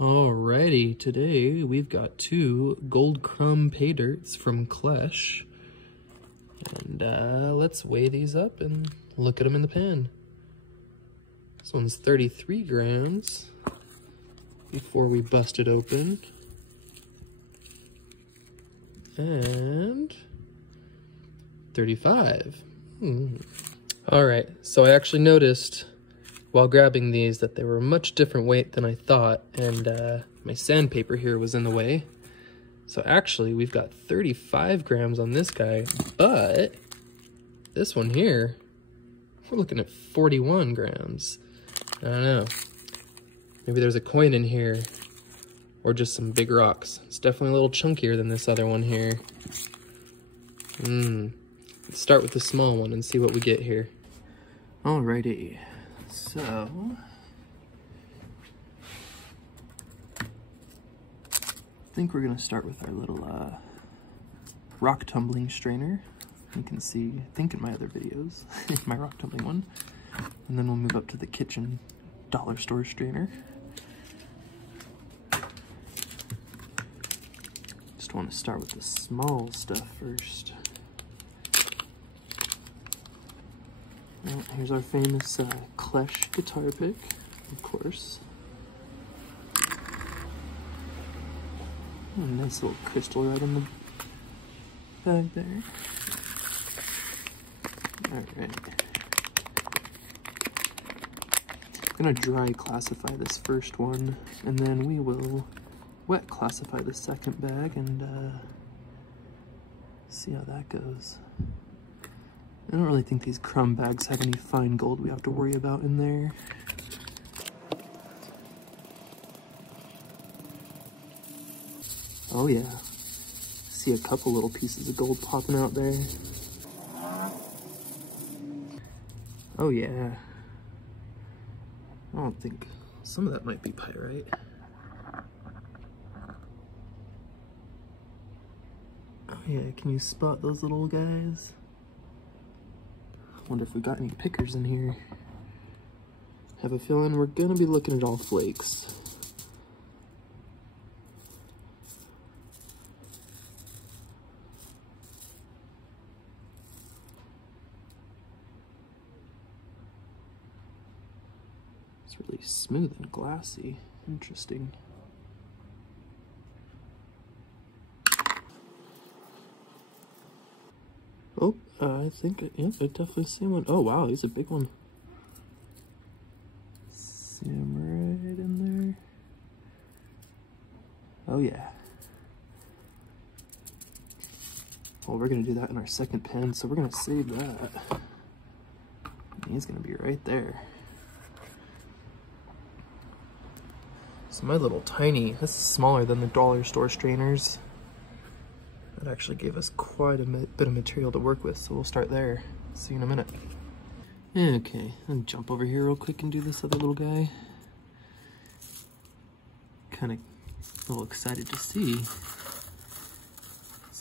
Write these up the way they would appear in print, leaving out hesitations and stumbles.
Alrighty, today we've got 2 gold crumb Paydirts from Klesh. And let's weigh these up and look at them in the pan. This one's 33 grams before we bust it open. And 35. Alright, so I actually noticed while grabbing these that they were a much different weight than I thought, and my sandpaper here was in the way. So actually we've got 35 grams on this guy, but this one here, we're looking at 41 grams. I don't know. Maybe there's a coin in here, or just some big rocks. It's definitely a little chunkier than this other one here. Let's start with the small one and see what we get here. Alrighty, so I think we're gonna start with our little rock tumbling strainer. You can see, I think in my other videos, my rock tumbling one. And then we'll move up to the kitchen dollar store strainer. Just want to start with the small stuff first. Well, here's our famous Klesh guitar pick, of course. Oh, nice little crystal right in the bag there. Alright. I'm gonna dry classify this first one, and then we will wet classify the second bag and see how that goes. I don't really think these crumb bags have any fine gold we have to worry about in there. Oh yeah, see a couple little pieces of gold popping out there. Oh yeah. I don't think, some of that might be pyrite. Oh yeah, can you spot those little guys? Wonder if we got any pickers in here. Have a feeling we're gonna be looking at all flakes. It's really smooth and glassy. Interesting. Oh, I think, yeah, I definitely see one. Oh, wow, he's a big one. See him right in there. Oh, yeah. Well, we're going to do that in our second pen, so we're going to save that. He's going to be right there. So my little tiny, this is smaller than the dollar store strainers. That actually gave us quite a bit of material to work with, so we'll start there. See you in a minute. Okay, I'll jump over here real quick and do this other little guy. Kind of a little excited to see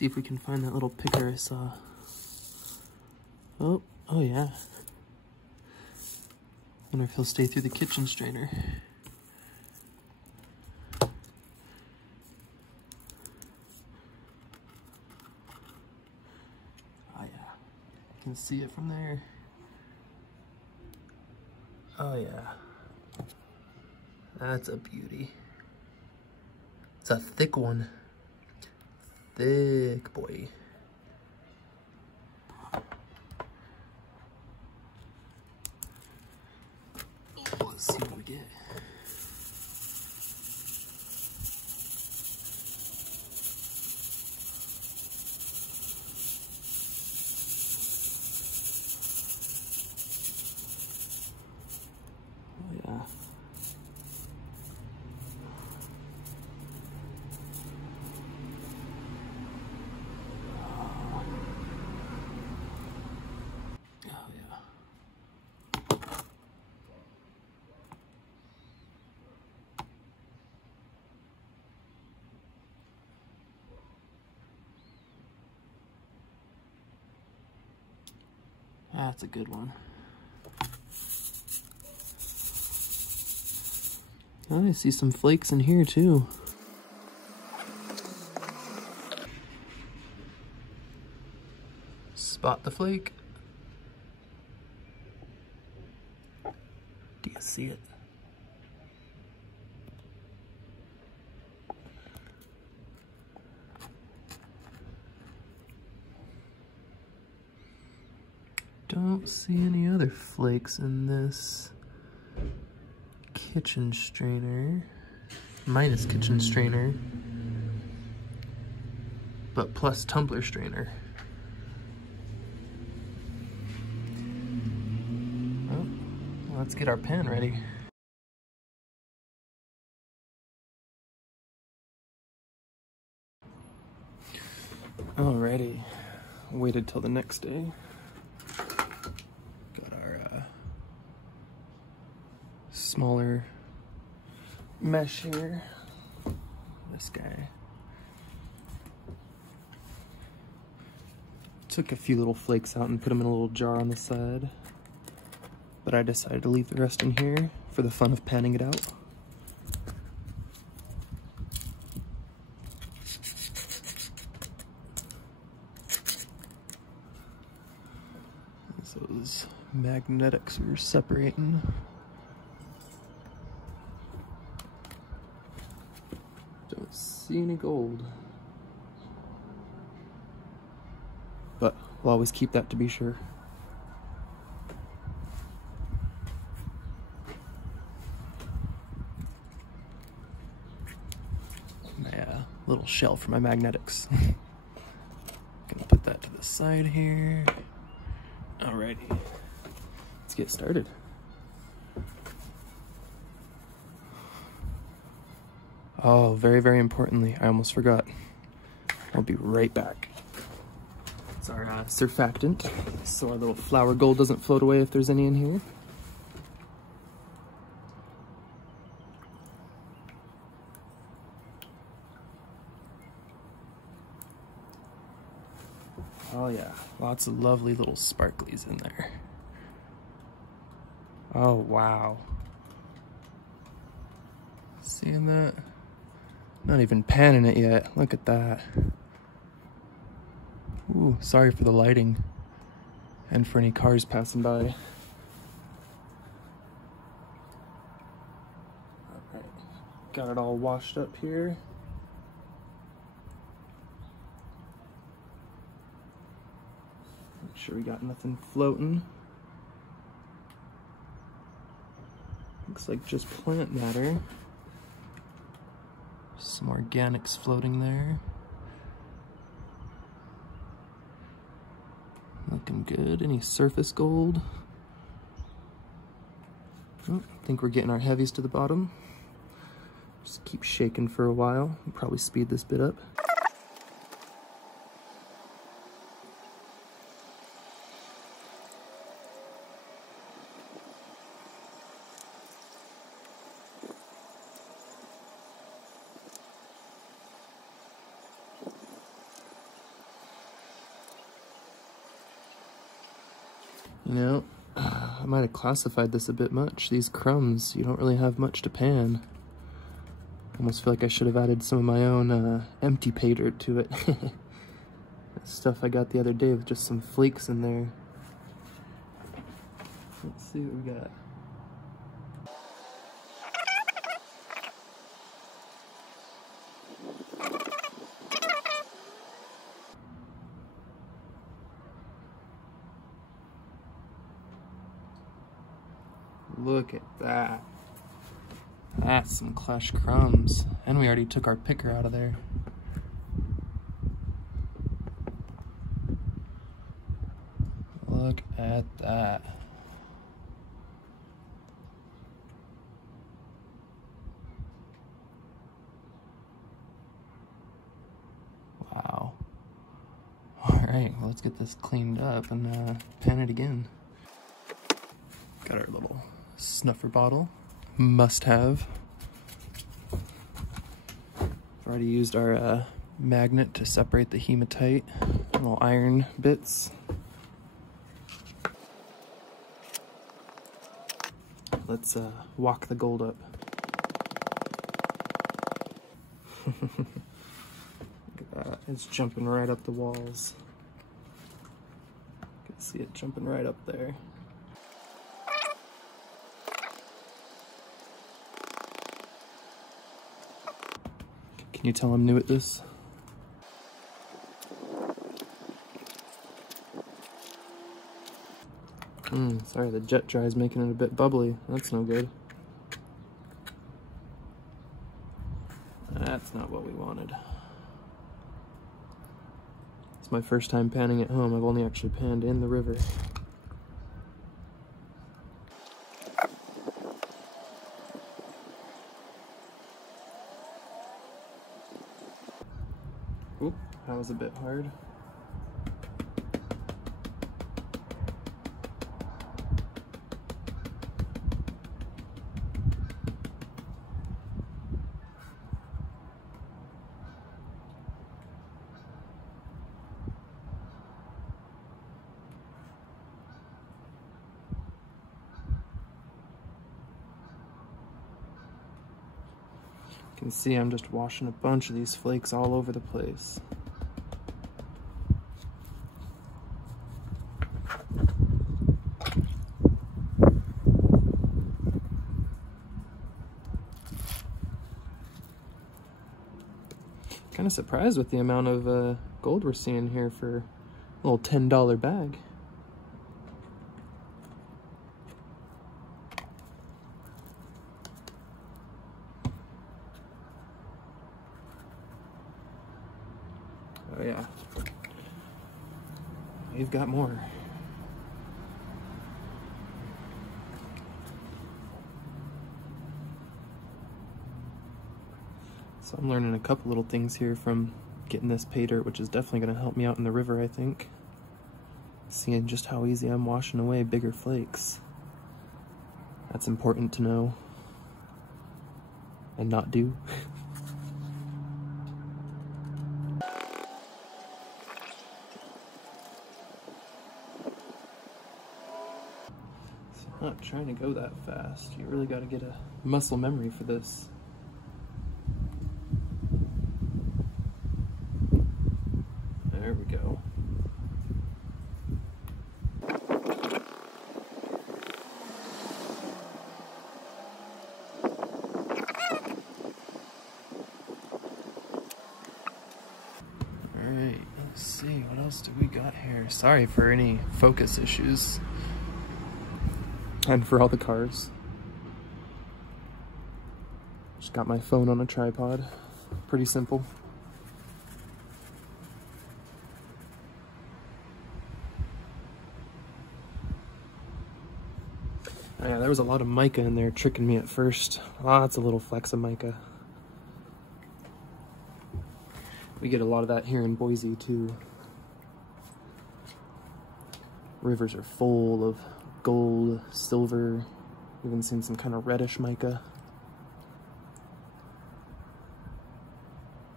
if we can find that little picker I saw. Oh yeah. Wonder if he'll stay through the kitchen strainer. Can see it from there. Oh yeah, that's a beauty. It's a thick one, thick boy. Let's see what we get. That's a good one. Oh, I see some flakes in here too. Spot the flake. Do you see it? Don't see any other flakes in this kitchen strainer. Minus kitchen strainer, but plus tumbler strainer. Well, let's get our pan ready. Alrighty, waited till the next day. Got our smaller mesh here. This guy. Took a few little flakes out and put them in a little jar on the side, but I decided to leave the rest in here for the fun of panning it out. Those magnetics are separating. Don't see any gold, but we'll always keep that to be sure. My little shell for my magnetics. Gonna put that to the side here. Alrighty, let's get started. Oh, very, very importantly, I almost forgot. I'll be right back. It's our surfactant, so our little flour gold doesn't float away if there's any in here. Oh yeah, lots of lovely little sparklies in there. Oh wow. Seeing that? Not even panning it yet. Look at that. Ooh, sorry for the lighting and for any cars passing by. Alright, got it all washed up here. Make sure we got nothing floating. Looks like just plant matter. Some organics floating there. Looking good. Any surface gold? Oh, I think we're getting our heavies to the bottom. Just keep shaking for a while. We'll probably speed this bit up. You know, I might have classified this a bit much. These crumbs, you don't really have much to pan. I almost feel like I should have added some of my own empty Paydirt to it. Stuff I got the other day with just some flakes in there. Let's see what we got. Look at that. That's some Klesh Krums. And we already took our picker out of there. Look at that. Wow. Alright, well, let's get this cleaned up and pan it again. Got our little snuffer bottle, must have. I've already used our magnet to separate the hematite, little iron bits. Let's walk the gold up. Look at that, it's jumping right up the walls. You can see it jumping right up there. Can you tell I'm new at this? Sorry, the jet dry is making it a bit bubbly. That's no good. That's not what we wanted. It's my first time panning at home. I've only actually panned in the river. Oop, that was a bit hard. You can see I'm just washing a bunch of these flakes all over the place. Kind of surprised with the amount of gold we're seeing here for a little $10 bag. Oh yeah, we've got more. So I'm learning a couple little things here from getting this pay dirt, which is definitely going to help me out in the river, I think. Seeing just how easy I'm washing away bigger flakes. That's important to know and not do. Not trying to go that fast. You really got to get a muscle memory for this. There we go. Alright, let's see, what else do we got here? Sorry for any focus issues. And for all the cars. Just got my phone on a tripod. Pretty simple. Oh yeah, there was a lot of mica in there tricking me at first. Lots of little flecks of mica. We get a lot of that here in Boise too. Rivers are full of gold, silver, even seen some kind of reddish mica.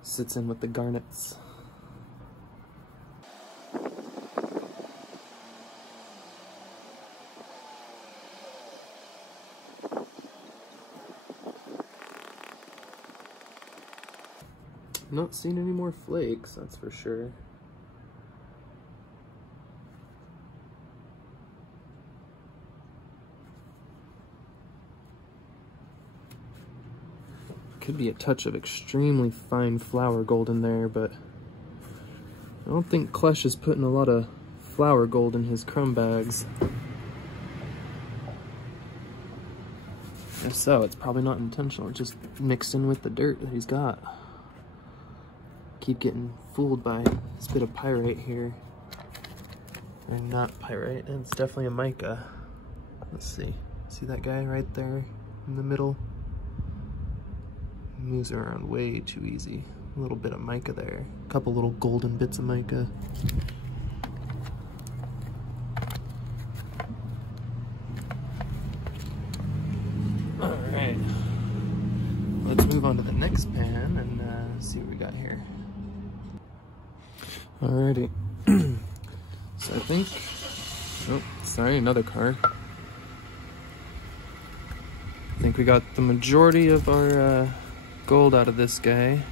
Sits in with the garnets. Not seeing any more flakes, that's for sure. Could be a touch of extremely fine flour gold in there, but I don't think Klesh is putting a lot of flour gold in his crumb bags. If so, it's probably not intentional. It's just mixed in with the dirt that he's got. Keep getting fooled by this bit of pyrite here. Or not pyrite, it's definitely a mica. Let's see. See that guy right there in the middle? Moves around way too easy. A little bit of mica there. A couple little golden bits of mica. Alright. Let's move on to the next pan and see what we got here. Alrighty. So I think... Oh, sorry, another car. I think we got the majority of our gold out of this guy.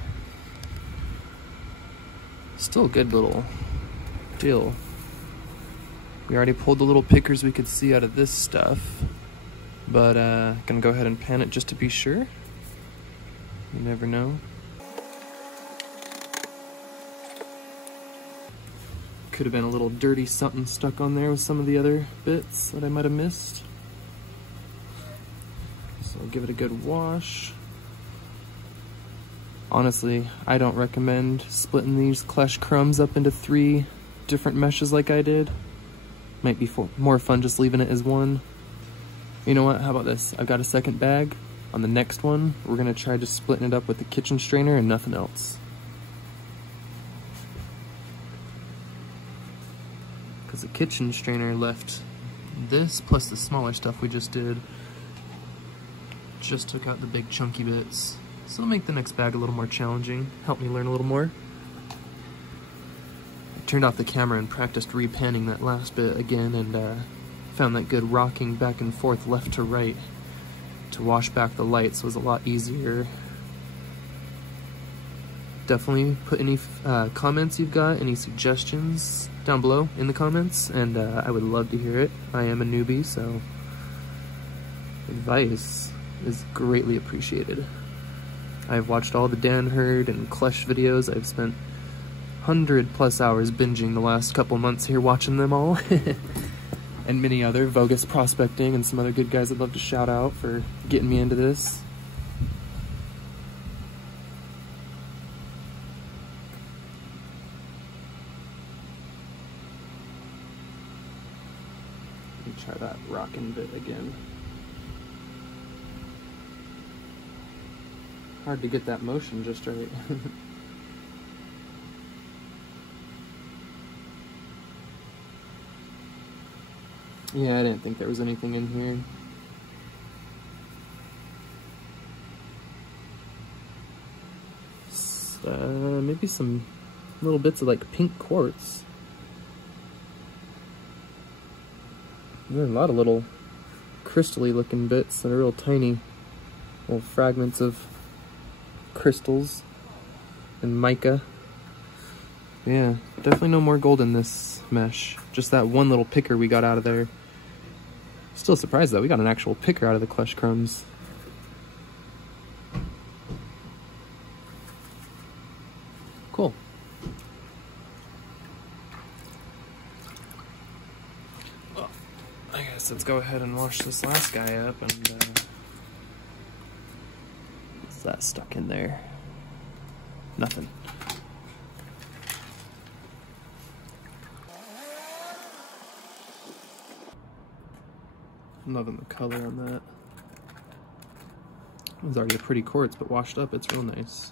Still a good little deal. We already pulled the little pickers we could see out of this stuff, but gonna go ahead and pan it just to be sure. You never know. Could have been a little dirty something stuck on there with some of the other bits that I might have missed. So I'll give it a good wash. Honestly, I don't recommend splitting these Klesh Krums up into 3 different meshes like I did. Might be more fun just leaving it as one. You know what, how about this? I've got a second bag. On the next one, we're gonna try just splitting it up with the kitchen strainer and nothing else. Because the kitchen strainer left this plus the smaller stuff we just did. Just took out the big chunky bits. So it'll make the next bag a little more challenging, help me learn a little more. I turned off the camera and practiced repanning that last bit again, and found that good rocking back and forth left to right to wash back the lights was a lot easier. Definitely put any comments you've got, any suggestions down below in the comments, and I would love to hear it. I am a newbie, so advice is greatly appreciated. I've watched all the Dan Hurd and Klesh videos. I've spent 100+ hours binging the last couple months here watching them all. And many other, Vogus Prospecting and some other good guys I'd love to shout out for getting me into this. Let me try that rockin' bit again. Hard to get that motion just right. Yeah, I didn't think there was anything in here. Maybe some little bits of like pink quartz. There are a lot of little crystally looking bits that are real tiny. Little fragments of crystals and mica. Yeah, definitely no more gold in this mesh. Just that one little picker we got out of there. Still surprised though, we got an actual picker out of the Klesh Krums. Cool. Well, I guess let's go ahead and wash this last guy up and what's that stuck in there? Nothing. I'm loving the color on that. It was already a pretty quartz, but washed up, it's real nice.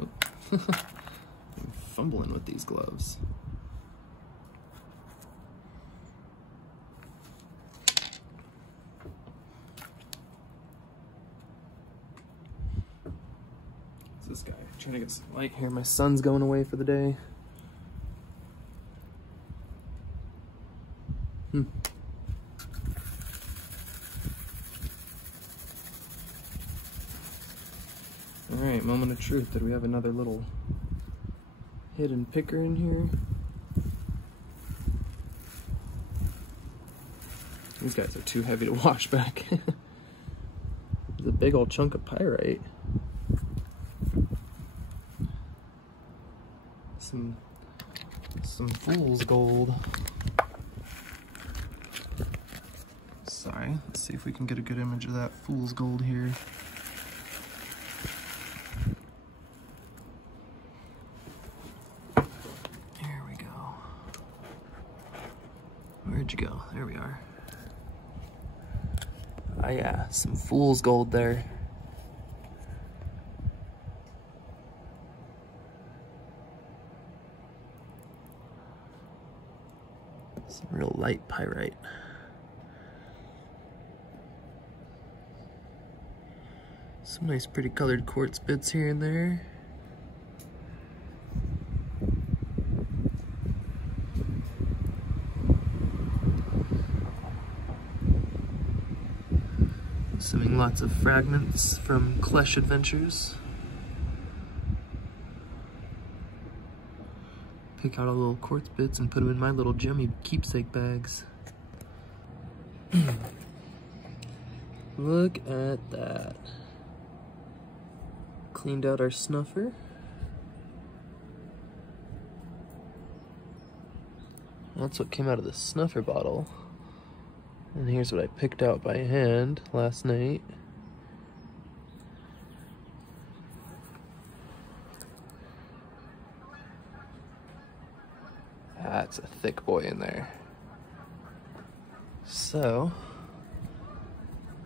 Oh. I'm fumbling with these gloves. What's this guy? Trying to get some light here. My son's going away for the day. Alright, moment of truth. Did we have another little hidden picker in here? These guys are too heavy to wash back. There's a big old chunk of pyrite. Some fool's gold. Sorry, let's see if we can get a good image of that fool's gold here. There we go. Where'd you go? There we are. Oh yeah, some fool's gold there. Some real light pyrite. Some nice pretty colored quartz bits here and there. Assuming lots of fragments from Klesh Adventures. pick out all the little quartz bits and put them in my little Jemmy keepsake bags. Look at that. Cleaned out our snuffer. That's what came out of the snuffer bottle. And here's what I picked out by hand last night. That's a thick boy in there. So,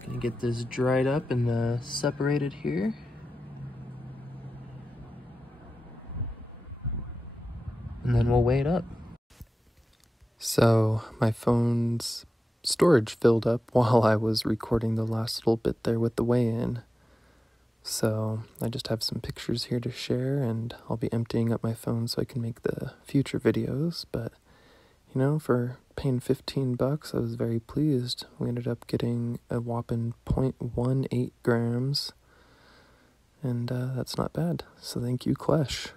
gonna get this dried up and separated here. And then we'll weigh it up. So, my phone's storage filled up while I was recording the last little bit there with the weigh-in. So, I just have some pictures here to share, and I'll be emptying up my phone so I can make the future videos, but you know, for paying $15, I was very pleased. We ended up getting a whopping 0.18 grams, and that's not bad. So thank you, Klesh.